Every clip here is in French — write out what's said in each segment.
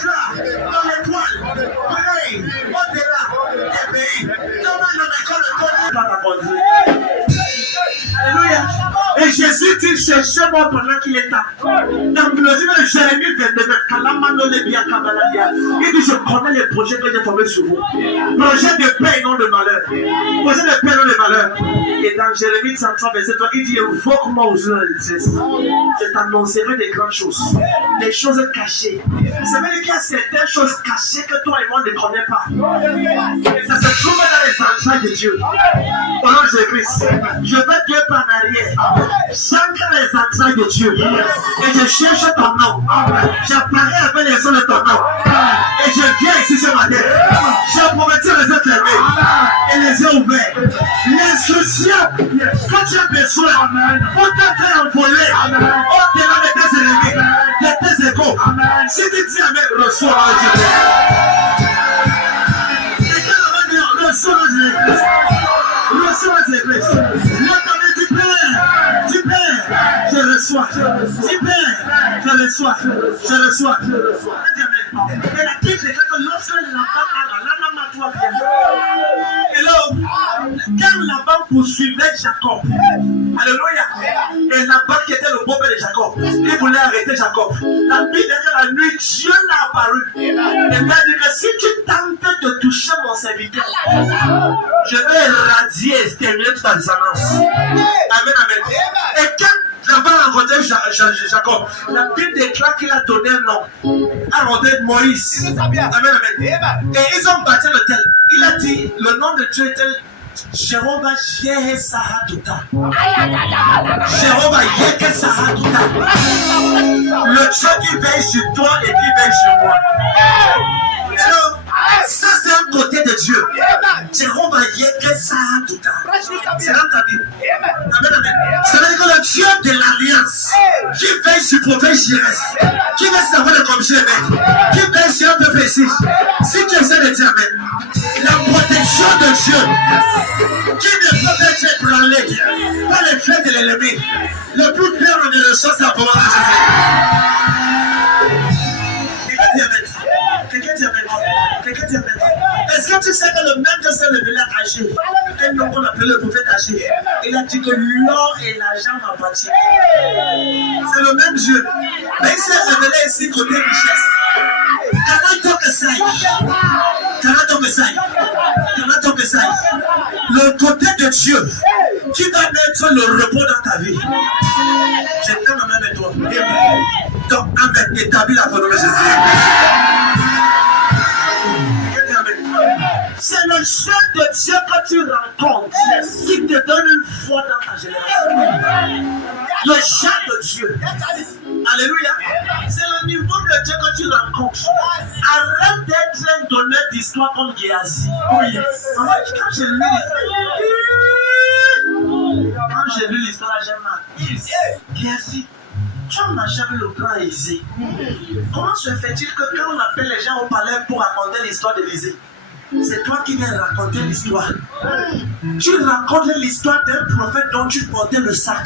l'éclat, dans l'étoile, pareil, au-delà des pays. Comment dans l'école de dans la conduite. Alléluia. Et Jésus dit cherchez moi pendant qu'il est temps. Dans le livre de Jérémie 29, il dit je connais les projets que j'ai formés sur vous. Projet de paix et non de malheur. Projet de paix et non de malheur. Et dans Jérémie 33, verset 3, il dit invoque-moi aux yeux de l'Église. Je t'annoncerai des grandes choses. Des choses cachées. Ça veut dire qu'il y a certaines choses cachées que toi et moi ne connaissons pas. Et ça se trouve dans les entrailles de Dieu. Au nom de Jésus-Christ, je vais Dieu par arrière. J'entre les entrailles de Dieu. Et je cherche ton nom. J'apparais avec les sons de ton nom. Et je viens ici ce matin. J'ai promettu les yeux fermés. Et les yeux ouverts. L'instruction que tu as besoin pour te faire envoler au-delà de tes ennemis, de tes égaux. Si tu dis Amen, reçois la Dieu. Et quand on va dire, reçois la Dieu. Reçois la Dieu. L'attendez du Père. Du Père. Je reçois. Du Père. Je reçois. Je reçois. Et la Bible dit que lorsque l'enfant et là, quand Laban poursuivait Jacob, alléluia, et Laban qui était le beau-père de Jacob, il voulait arrêter Jacob. La Bible dit que la nuit, Dieu l'a apparu. Et il a dit que si tu tentes de toucher mon serviteur, je vais éradier et exterminer toute ta descendance. Amen, amen. Et quand Laban a rencontré Jacob, la Bible déclare qu'il a donné un nom. A rencontré Moïse. Amen, amen. Et ils ont bâti l'autel. Il a dit, le nom de Dieu était Jéhovah Yeh Sahatuta. Jéhovah Yeh Sahatuta. Le Dieu qui veille sur toi et qui veille sur moi. Alors, ça c'est un côté de Dieu. Jéhovah Yeh Sahatuta. C'est dans ta vie. Amen, amen. Ça veut dire que le Dieu de l'alliance qui veille sur le prophète Jérès, qui veut savoir le comme mec, qui veille sur un peu précis. Si tu essaies de dire Amen, la protection de Dieu qui ne peut pas être ébranlé par les flèches de l'ennemi. Le plus clair on ne reçoit sa parole de Jésus. Quelqu'un dit Amen. Quelqu'un dit Amen. Est-ce que tu sais que le même Dieu s'est révélé à Agé? Un homme qu'on appelle le prophète Agé. Il a dit que l'or et l'argent m'appartiennent. C'est le même Dieu. Mais il s'est révélé ici côté richesse. Le côté de Dieu qui va mettre le repos dans ta vie. Je t'aime Amen avec toi. Donc Amen, établis la parole de Jésus. C'est le chef de Dieu que tu rencontres qui te donne une foi dans ta génération. Le chef de Dieu. Alléluia. C'est le niveau de Dieu que tu rencontres. Arrête d'être un donneur d'histoire comme Géasi. Oui. Quand j'ai lu l'histoire, j'ai mal. Géasi, tu as marché avec le grand Élisée. Comment se fait-il que quand on appelle les gens au palais pour raconter l'histoire d'Élisée, c'est toi qui viens raconter l'histoire. Tu racontes l'histoire d'un prophète dont tu portais le sac.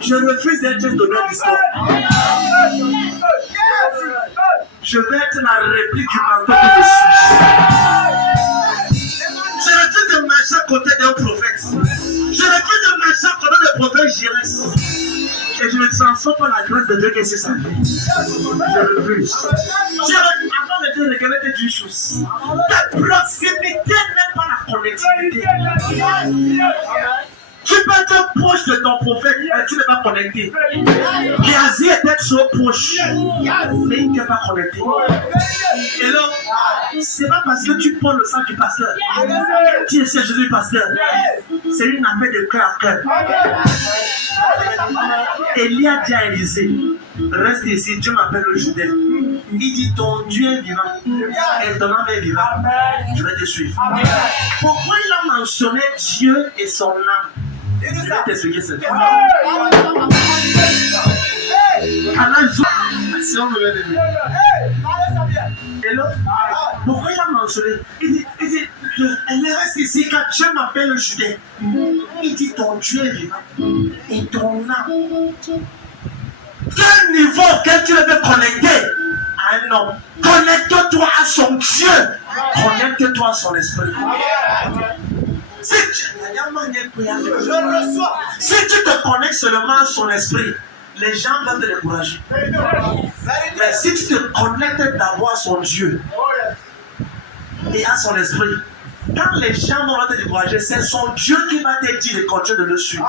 Je refuse d'être un donneur d'histoire. Je vais être la réplique du manteau que je suis. Je refuse de marcher à côté d'un prophète. Je refuse de marcher à côté d'un prophète Jérès. Et je ne transforme pas la grâce de Dieu que c'est sa vie. Je refuse. Avant de te regarder d'une chose. Ta proximité n'est pas la connectivité. Tu peux être proche de ton prophète, mais tu n'es pas connecté. Géasi était trop proche, mais il n'était pas connecté. Et donc, ce n'est pas parce que tu prends le sang du pasteur, tu es Jésus pasteur. C'est une affaire de cœur à cœur. Élie a dit à Élisée, reste ici, Dieu m'appelle le Jourdain. Il dit, ton Dieu est vivant, et ton âme est vivante. Je vais te suivre. Pourquoi il a mentionné Dieu et son âme? Je vais t'expliquer ça. Et là, pourquoi il a mentionné? Il dit, Elle reste ici quand Dieu m'appelle Judée. Il dit ton Dieu est vivant. Et ton âme. Quel niveau auquel tu veux connecter à un homme? Connecte-toi à son Dieu. Connecte-toi à son esprit. Si tu te connectes seulement à son esprit, les gens vont te décourager. Mais si tu te connectes d'abord à son Dieu et à son esprit, quand les gens vont te décourager, c'est son Dieu qui va te dire de continuer de le suivre.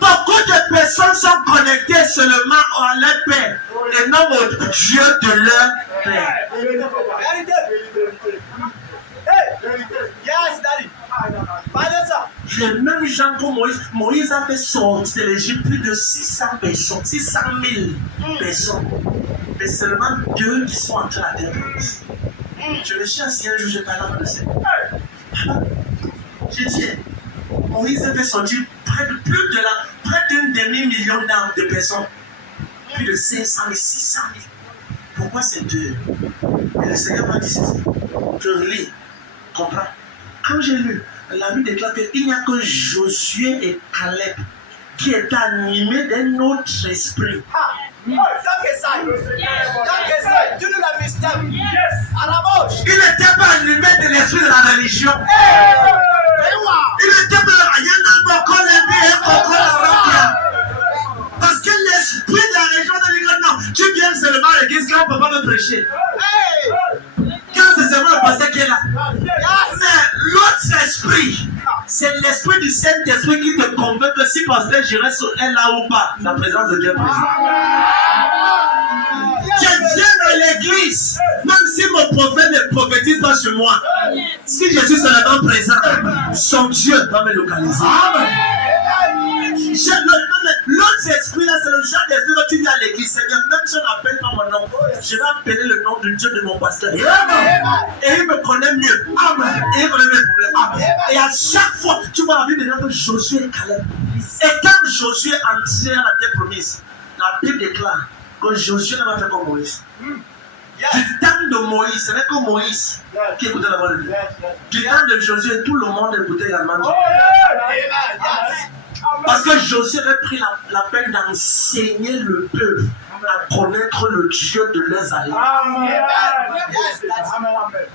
Beaucoup de personnes sont connectées seulement à leur Père et non au Dieu de leur Père. Les mêmes gens que Moïse a fait sortir de l'Égypte plus de 600 personnes, 600 000 personnes. Mais seulement 2 qui sont entrés à terre. Je me suis assis un jour, je parlais avec le Seigneur. J'ai dit, Moïse a fait sortir près d'un demi-million d'âmes de personnes. Plus de 500 000, 600 000. Pourquoi c'est 2? Et le Seigneur m'a dit ceci. Je lis, comprends. Quand j'ai lu, la Bible déclare qu'il n'y a que Josué et Caleb qui étaient animés d'un autre esprit. Il n'était pas animé de l'esprit de la religion. Il n'était pas parce que l'esprit de la région de l'Église, non, tu viens seulement à l'église quand on ne peut pas me prêcher. Quand c'est seulement le pasteur qui est là. C'est l'autre esprit. C'est l'esprit du Saint-Esprit qui te convainc que si pasteur j'irai est là ou pas, la présence de Dieu est présente. Je viens dans l'église, même si mon prophète ne prophétise pas sur moi. Si je suis seulement présent, son Dieu va me localiser. L'autre esprit là, c'est le genre d'esprit que tu viens à l'église. Seigneur, même si on n'appelle pas mon nom, je vais appeler le nom du Dieu de mon pasteur. Et il me connaît mieux. Amen. Et il connaît mes problèmes. Amen. Et à chaque fois, tu vois la Bible de Josué et Caleb. Et quand Josué entrait à la terre promise, la Bible déclare que Josué n'a pas fait comme Moïse. Du temps de Moïse, ce n'est que Moïse qui écoutait la voix de Dieu. Du temps de Josué, tout le monde écoutait également Dieu. Parce que Josué avait pris la peine d'enseigner le peuple à connaître le Dieu de leurs alliés.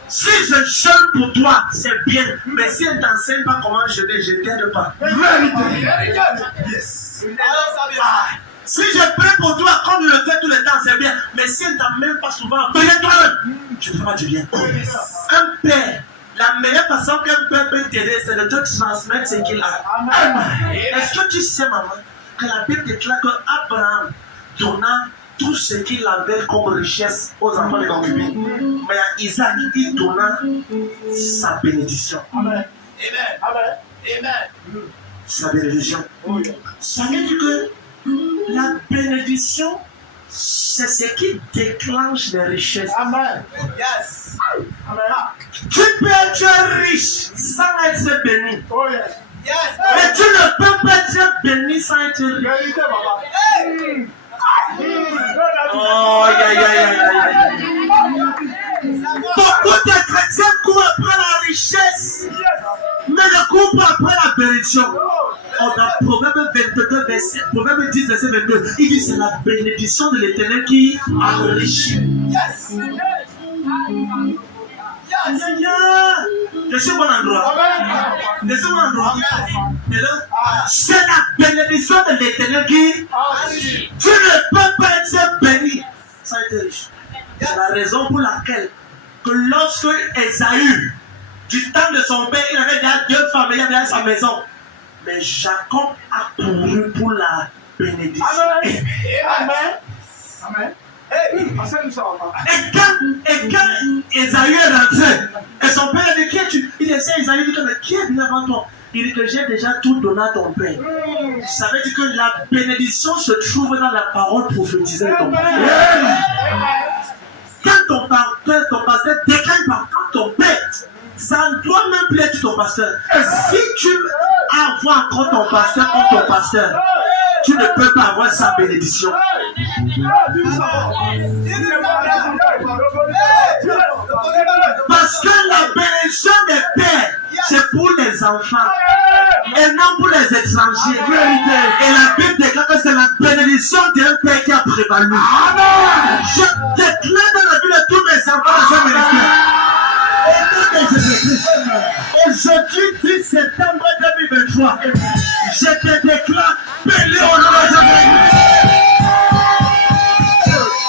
Si je jeûne pour toi, c'est bien. Mais si elle ne t'enseigne pas comment jeûner, je ne t'aide pas. Si je prie pour toi comme je le fais tout le temps, c'est bien. Mais si elle ne t'amène pas souvent, prie toi-même. Tu ne fais pas du bien. Un père. La meilleure façon qu'un père peut t'aider, c'est de te transmettre ce qu'il a. Est-ce que tu sais, maman, que la Bible déclare qu'Abraham donna tout ce qu'il avait comme richesse aux enfants de concubines. Mais à Isaac, il donna sa bénédiction. Amen. Amen. Sa bénédiction. Ça veut dire que la bénédiction, c'est ce qui déclenche les richesses. Amen. Yes. Amen. Tu peux être riche sans être béni. Oh, yes. Yes. Mais tu ne peux pas être béni sans être riche. Oh, beaucoup de chrétiens courent après la richesse, mais ne courent pas après la bénédiction. Dans Proverbe 22, Proverbe 10, verset 22, il dit c'est la bénédiction de l'Éternel qui enrichit. Yes. Je suis au bon endroit. Je suis au bon endroit. C'est la bénédiction de l'Éternel qui enrichit. Tu ne peux pas être béni sans être riche. C'est la raison pour laquelle que lorsque Ésaü, du temps de son père, il avait déjà 2 femmes, il avait sa maison. Mais Jacob a couru pour la bénédiction. Amen. Amen. Et quand Ésaü est rentré, et son père a dit, qui es-tu? Il essaie, Ésaü dit, mais qui est venu avant toi? Il dit que j'ai déjà tout donné à ton père. Ça veut dire que la bénédiction se trouve dans la parole prophétisée de ton père. Quand ton pasteur déclare par ton père, ça ne doit même plus être ton pasteur. Si tu veux avoir encore ton pasteur comme ton pasteur, tu ne peux pas avoir sa bénédiction. Parce que la bénédiction des pères, c'est pour les enfants et non pour les étrangers. Et la Bible déclare que c'est la bénédiction d'un père qui a prévalu. Je déclare dans la vie de tous mes enfants dans ce ministère. Aujourd'hui, 10 septembre 2023, je te déclare béni au nom de Jésus.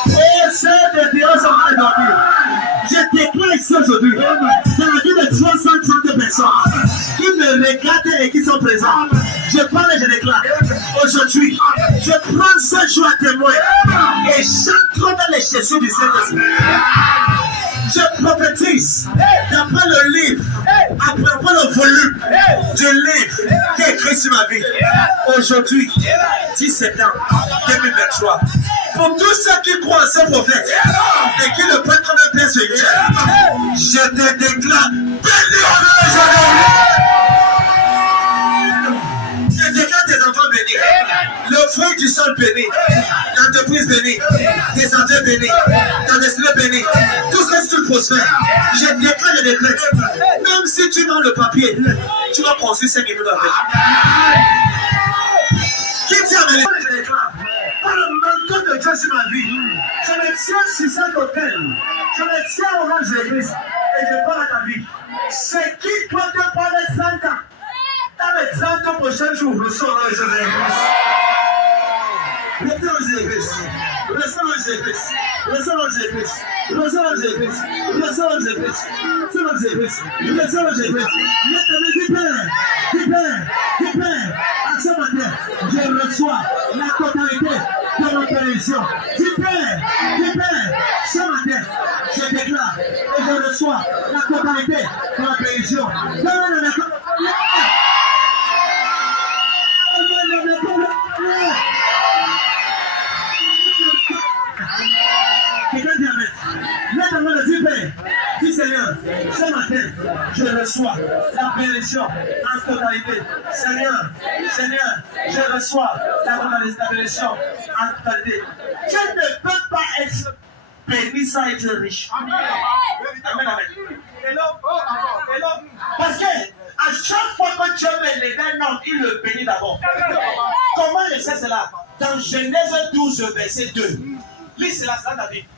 Et c'est de Dieu sont mal dormir. Je déclare ici aujourd'hui, dans la vie de 330 personnes qui me regardent et qui sont présents, je parle et je déclare. Aujourd'hui, je prends ce jour à témoin et j'entre dans les chaussures du Saint-Esprit. Je prophétise d'après le livre, après le volume du livre qui est écrit sur ma vie. Aujourd'hui, 10 septembre 2023, pour tous ceux qui croient à ce prophète et qui le prennent comme un père spirituel, je te déclare béni au nom de Jésus. Je déclare tes enfants bénis, le fruit du sol béni, l'entreprise bénie, tes santé bénis, ta destinée bénie, tout ce que tu prospères. Je déclare et décrète. Même si tu vends le papier, tu vas construire 5 minutes avec. Qui tient à je déclare. Par le manteau de Dieu sur ma vie, je me tiens sur cet hôtel, je me tiens au nom de Jésus et je parle à ta vie. C'est qui toi te prends les 30 ans? Dans les 30 prochains jours, reçois au nom de Jésus. Reçois au nom de Jésus. Reçois au nom de Jésus. Reçois au nom de Jésus. Reçois au nom de Jésus. Reçois au nom de Jésus. Reçois au nom de Jésus. Reçois au nom de Jésus. À ce matin, je reçois la totalité de mon bénédiction. Du Père, ce matin, je déclare et je reçois la totalité de ma bénédiction. Quelqu'un dit Amen. Maintenant, le Dieu Père, dit Seigneur, ce matin, je reçois la bénédiction en totalité. Seigneur, je reçois la bénédiction en totalité. Tu ne peux pas être béni sans être riche. Amen. Amen. Parce que à chaque fois que Dieu met les mains, non, il le bénit d'abord. Comment il sait cela? Dans Genèse 12, verset 2. Lis cela, c'est la Bible.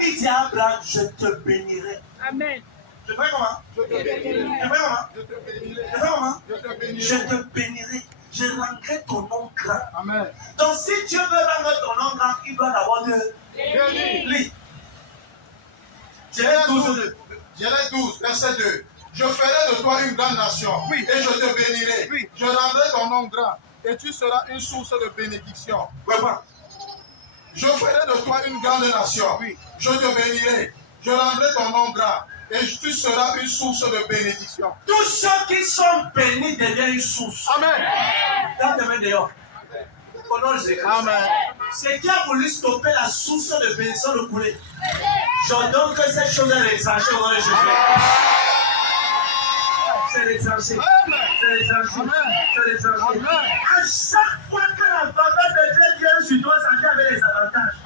Il dit à Abraham, je te bénirai. Amen. Je ferai comment? Je te bénirai. Je ferai comment? Je te bénirai. Je ferai comment? Je te bénirai. Je te bénirai. Je rendrai ton nom grand. Amen. Donc si Dieu veut rendre ton nom grand, il doit d'abord te bénir. Lis. Genèse 12, verset 2. Je ferai de toi une grande nation, oui, et je te bénirai. Oui. Je rendrai ton nom grand, et tu seras une source de bénédiction. Oui. Je ferai de toi une grande nation, oui, je te bénirai. Je rendrai ton nom grand, et tu seras une source de bénédiction. Tous ceux qui sont bénis deviennent une source. Amen. Dans tes mains dehors. Au nom de Jésus. Amen. C'est qui a voulu stopper la source de bénédiction de couler. J'ordonne que cette chose est retranchée au nom de Jésus. C'est retranché. C'est retranché. C'est retranché. À chaque fois que la faveur de Dieu vient sur toi, ça vient avec les avantages.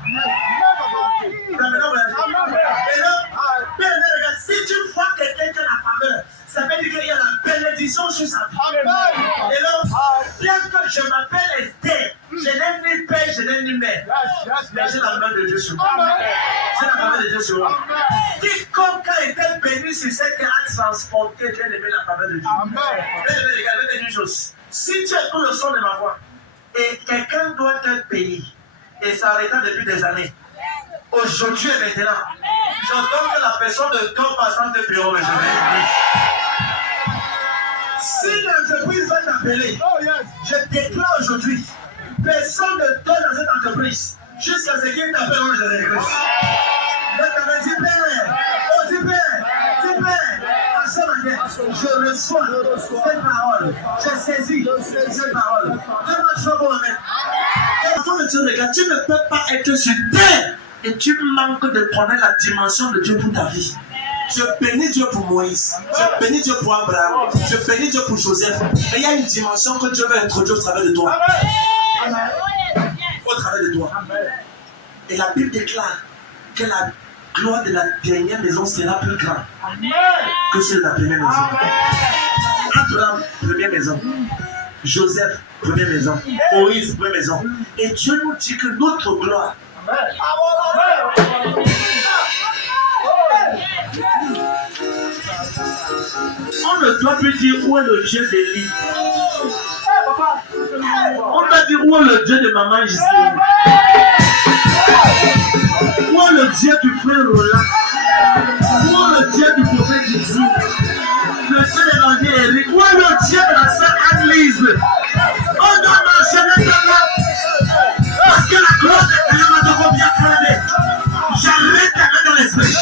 Et là, si tu vois quelqu'un qui a la faveur, ça veut dire qu'il y a la bénédiction sur sa vie. Et là, bien que je m'appelle Esther, je n'ai ni père, je n'ai ni mère. Mais j'ai la main de Dieu sur moi. J'ai la main de Dieu sur moi. Quiconque a été béni sur cette terre a transporté, bien aimé la faveur de Dieu. Regardez une chose. Si tu écoutes le son de ma voix et quelqu'un doit être béni, et ça arrête depuis des années, aujourd'hui et maintenant, j'entends que la personne de ton passant de bureau, je vais. Si l'entreprise va t'appeler, je déclare aujourd'hui, personne ne donne à cette entreprise jusqu'à ce qu'il t'appelle au Jésus-Christ. À ce matin, je reçois cette parole, je saisis cette parole. Tu ne peux pas être sur terre et tu manques de connaître la dimension de Dieu pour ta vie. Je bénis Dieu pour Moïse, je bénis Dieu pour Abraham, je bénis Dieu pour Joseph. Mais il y a une dimension que Dieu veut introduire au travers de toi. Au travers de toi. Et la Bible déclare que la gloire de la dernière maison sera plus grande que celle de la première maison. Abraham, première maison. Joseph, première maison. Moïse, première maison. Et Dieu nous dit que notre gloire on ne doit plus dire où est le Dieu d'Élie. On doit dire où est le Dieu de maman Gisèle. Où est le Dieu du frère Roland. Où est le Dieu du prophète Jésus. Le Dieu de l'Évangile Eric. Où est le Dieu de la sœur Anne-Lise. On doit mentionner comment. Parce que la gloire de Dieu m'a encore bien cramé. J'arrête ta main dans l'esprit.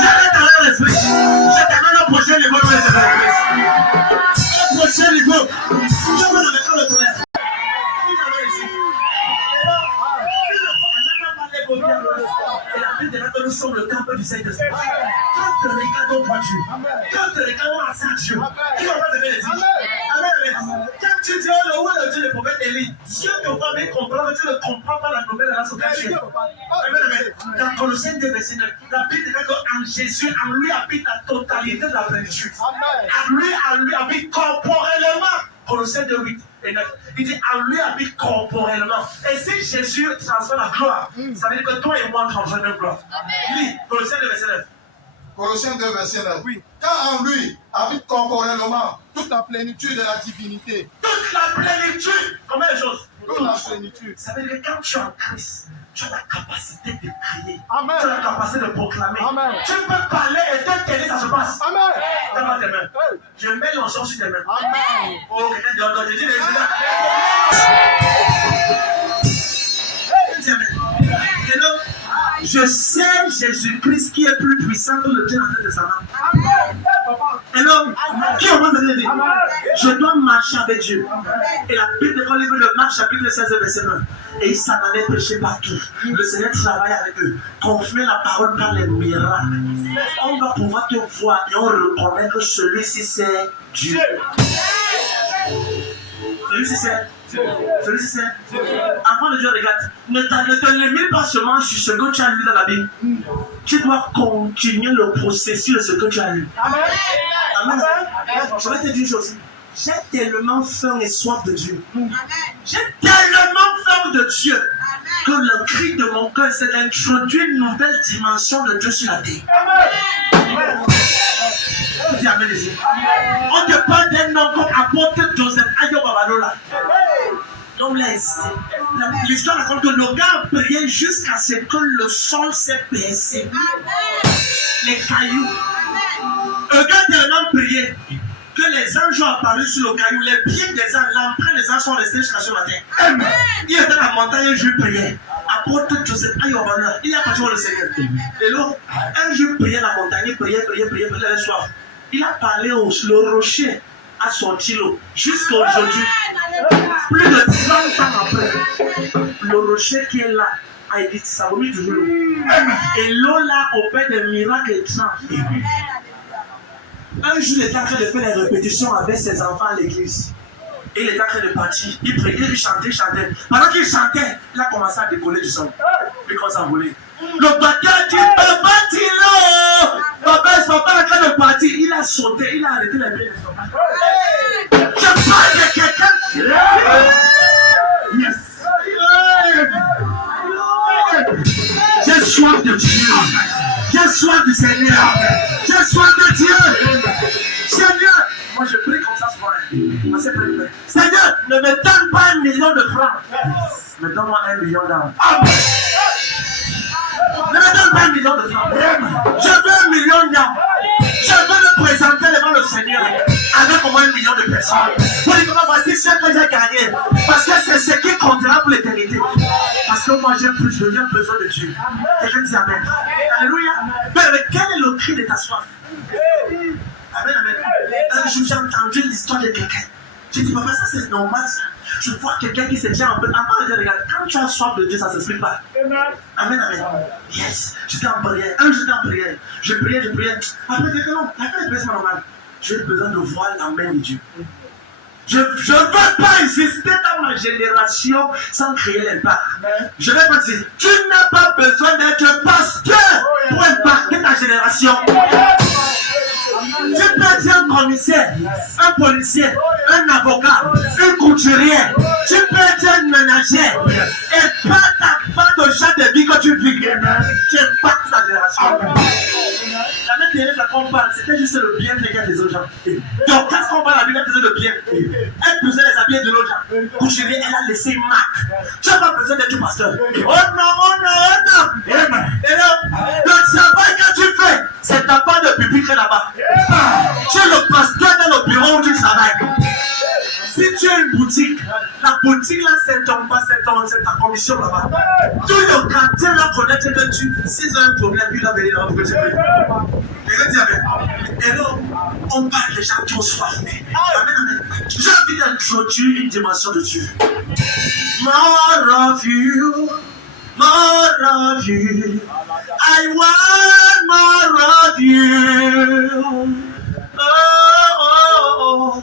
J'arrête ta main dans l'esprit. Je t'amène au prochain niveau dans l'esprit. Au prochain niveau. Je vais avec le tonnerre. Nous sommes le camp du Saint-Esprit. Quand les gars vont voir Dieu, quand les gars vont à Dieu, qui va pas se faire les dire. Amen. Quand tu dis où est le Dieu du prophète Élie, Dieu te va bien comprendre, tu ne comprends pas la nouvelle grâce au Dieu. Amen. Dans Colossiens 2, verset 9, la Bible dit qu'en Jésus, en lui habite la totalité de la plénitude. En lui habite corporellement. Colossiens 2, 8 et 9. Il dit en lui habite corporellement. Et si Jésus transfère la gloire, ça veut dire que toi et moi transférons la gloire. Lis Colossiens 2, verset 9. Colossiens 2, verset 9. Oui. Car en lui habite corporellement toute la plénitude de la divinité. Toute la plénitude. Combien de choses? Toute la plénitude. Ça veut dire que quand tu es en Christ, tu as la capacité de crier. Amen. Tu as la capacité de proclamer. Amen. Tu peux parler et te télé, ça se passe. Amen. Lève tes mains. Je mets l'onction sur tes mains. Amen. Oh, quelqu'un dit, je dis les et donc, je sais Jésus-Christ qui est plus puissant que le Dieu en tête de sa main. Et donc, qui on va se dire? Je dois marcher avec Dieu. Et la Bible de livre de Marc, chapitre 16, verset 9. Et ils s'en allaient prêcher partout. Le Seigneur travaille avec eux. Confirmer la parole par les miracles. On va pouvoir te voir et on reconnaît que celui-ci c'est Dieu. Celui-ci c'est celui-ci c'est. Avant de Dieu, regarde. Ne te limite pas seulement sur ce que tu as lu dans la Bible. Tu dois continuer le processus de ce que tu as lu. Amen. Amen. Je vais te dire une chose. J'ai tellement faim et soif de Dieu. J'ai tellement faim de Dieu que le cri de mon cœur, c'est d'introduire une nouvelle dimension de Dieu sur la terre. Amen. Dis Amen ici. On te parle d'un nom comme apôtre Joseph Ayo Babalola. Donc là, l'histoire raconte que nos gars priaient jusqu'à ce que le sol s'est percé. Les cailloux. Un gars tellement prié que les anges ont apparu sur le caillou. Les pieds des anges, l'empreinte des anges sont restés jusqu'à ce matin. Il était dans la montagne un jour priait. Apôtre Joseph Ayo Babalola, il a parti voir le Seigneur. Et là, un jour priait la montagne, il priait le soir. Il a parlé au rocher à sorti l'eau. Jusqu'à aujourd'hui, plus de 30 ans après, le rocher qui est là a dit ça vaut mieux toujours l'eau. Et l'eau là opère des miracles étranges. Un jour, il était en train de faire des répétitions avec ses enfants à l'église. Et il était en train de partir. Il priait, il chantait. Pendant qu'il chantait, il a commencé à décoller du son. Il commence à voler. Le batteur dit, papa est en train de partir. Il a sauté, il a arrêté les pieds de son papa. Je parle de quelqu'un. Yes. J'ai soif de Dieu. J'ai soif du Seigneur. J'ai soif de Dieu. Seigneur, moi je prie comme ça souvent. Seigneur, ne me donne pas 1 million de francs. Mais donne-moi 1 million d'âmes. Ne me donne pas 1 million de francs. Je veux 1 million d'âmes. Je veux me présenter devant le Seigneur avec au moins 1 million de personnes. Pour dire comment voici ce que j'ai gagné. Parce que c'est ce qui comptera pour l'éternité. Parce que moi j'ai besoin de Dieu. Quelqu'un dit Amen. Alléluia. Mais quel est le cri de ta soif? Amen, amen. Un jour j'ai entendu l'histoire de quelqu'un. J'ai dit, papa, ça c'est normal ça. Je vois quelqu'un qui se tient un peu. Avant de dire, regarde, quand tu as soif de Dieu, ça ne s'explique pas. Amen, amen. Yes. J'étais en prière. Un jour j'étais en prière. Je priais. Après, je dis que non, la fin est presque normale. J'ai besoin de voir la main de Dieu. Je ne veux pas insister dans ma génération sans créer l'impact. Je vais te dire, tu n'as pas besoin d'être pasteur pour impacter ta génération. Tu peux être un commissaire, un policier, un avocat, une couturière. Tu peux être un ménagère. Et pas de genre de vie que tu vis. Tu impactes ta génération. La même dernière qu'on parle, c'était juste le bien des gars des autres gens. Donc, quand on parle, la Bible faisait le bien. Elle faisait les habits de l'autre gens. Couturier, elle a laissé une marque. Tu n'as pas besoin d'être pasteur. Oh non, oh non, oh non. Et là, le travail que tu fais, c'est ta part de pupitre là-bas. Tu es le pasteur dans le bureau où tu travailles. Si tu as une boutique, la boutique là, c'est ta commission là-bas. Tout le quartier là connaît que si tu as un problème, il va venir là-bas pour que tu payes. Et là, on parle des gens qui ont soif. J'ai envie d'introduire une dimension de Dieu. More of you, more of you. I want more of you. Oh.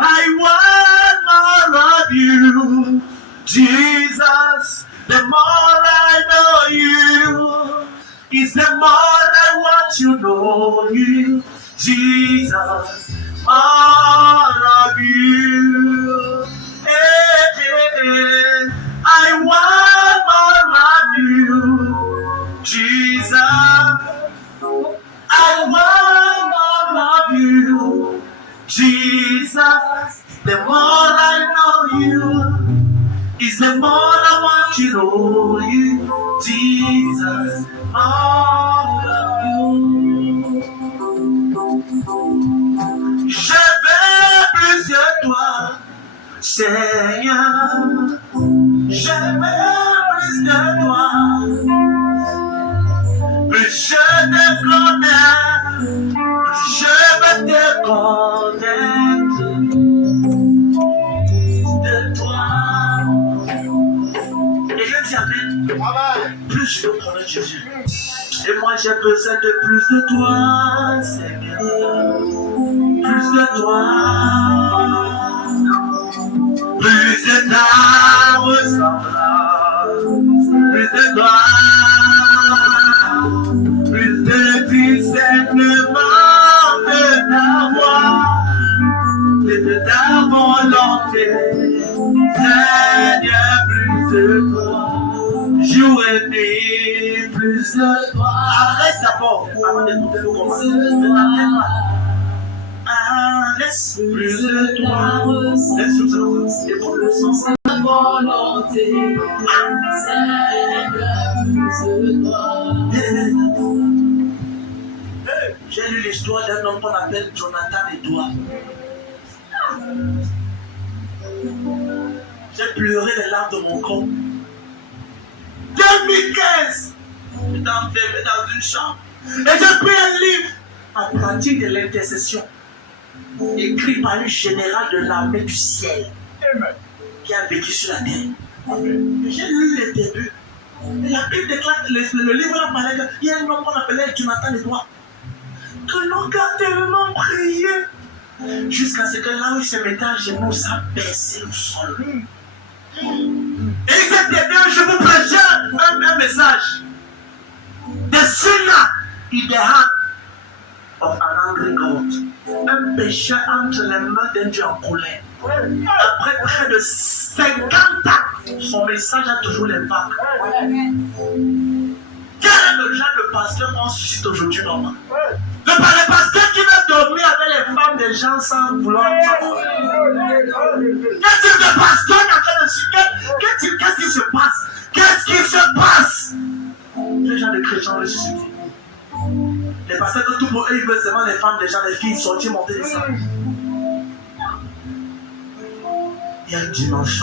I want more of you, Jesus. The more I know you, is the more I want to know you, Jesus. More of you. I want more of you, Jesus. I want more of you, Jesus. The more I know you, is the more I want to know you, Jesus. More of you. Je veux plus de toi, Seigneur. Je veux plus de toi. Plus je te connais, plus je veux te connaître. De toi. Et je dis amen. Plus je veux connaître Jésus. Et moi j'ai besoin de plus de toi, Seigneur. Plus de toi. Plus de ta ressemblance. Plus de toi. Plus de discernement de ta voix et de ta volonté. Seigneur, plus de toi. Jour et nuit, plus de toi. Arrête d'abord avant d'écouter le commencer. Ne t'attends pas. Laisse plus de toi. Laisse tout ça. Et pour le sens de ta volonté. Seigneur, plus de toi. J'ai lu l'histoire d'un homme qu'on appelle Jonathan Edouard. J'ai pleuré les larmes de mon corps. 2015, j'étais enfermé dans une chambre. Et j'ai pris un livre en pratique de l'intercession, écrit par un général de l'armée du ciel qui a vécu sur la terre. J'ai lu les débuts. Et la Bible déclare, le livre a parlé qu'il y a un homme qu'on appelait Jonathan Edouard. Que l'on a tellement prié jusqu'à ce que là où il se mettait à genoux, ça baissait au sol. Et cet été, je vous prêchais un message. The sinner in the heart of an angry God. Un péché entre les mains d'un Dieu en colère. Après près de 50 ans, son message a toujours l'impact. Quel est le genre de pasteur qu'on suscite aujourd'hui, maman? Le pasteur qui va dormir avec les femmes des gens sans vouloir. Quel type de pasteur est en train de suivre? Qu'est-ce qui se passe? Qu'est-ce qui se passe? Quel genre de chrétiens ressuscités? Les pasteurs que tout pour eux, ils veulent seulement les femmes des gens, les filles sortir, monter les salles. Il y a une dimension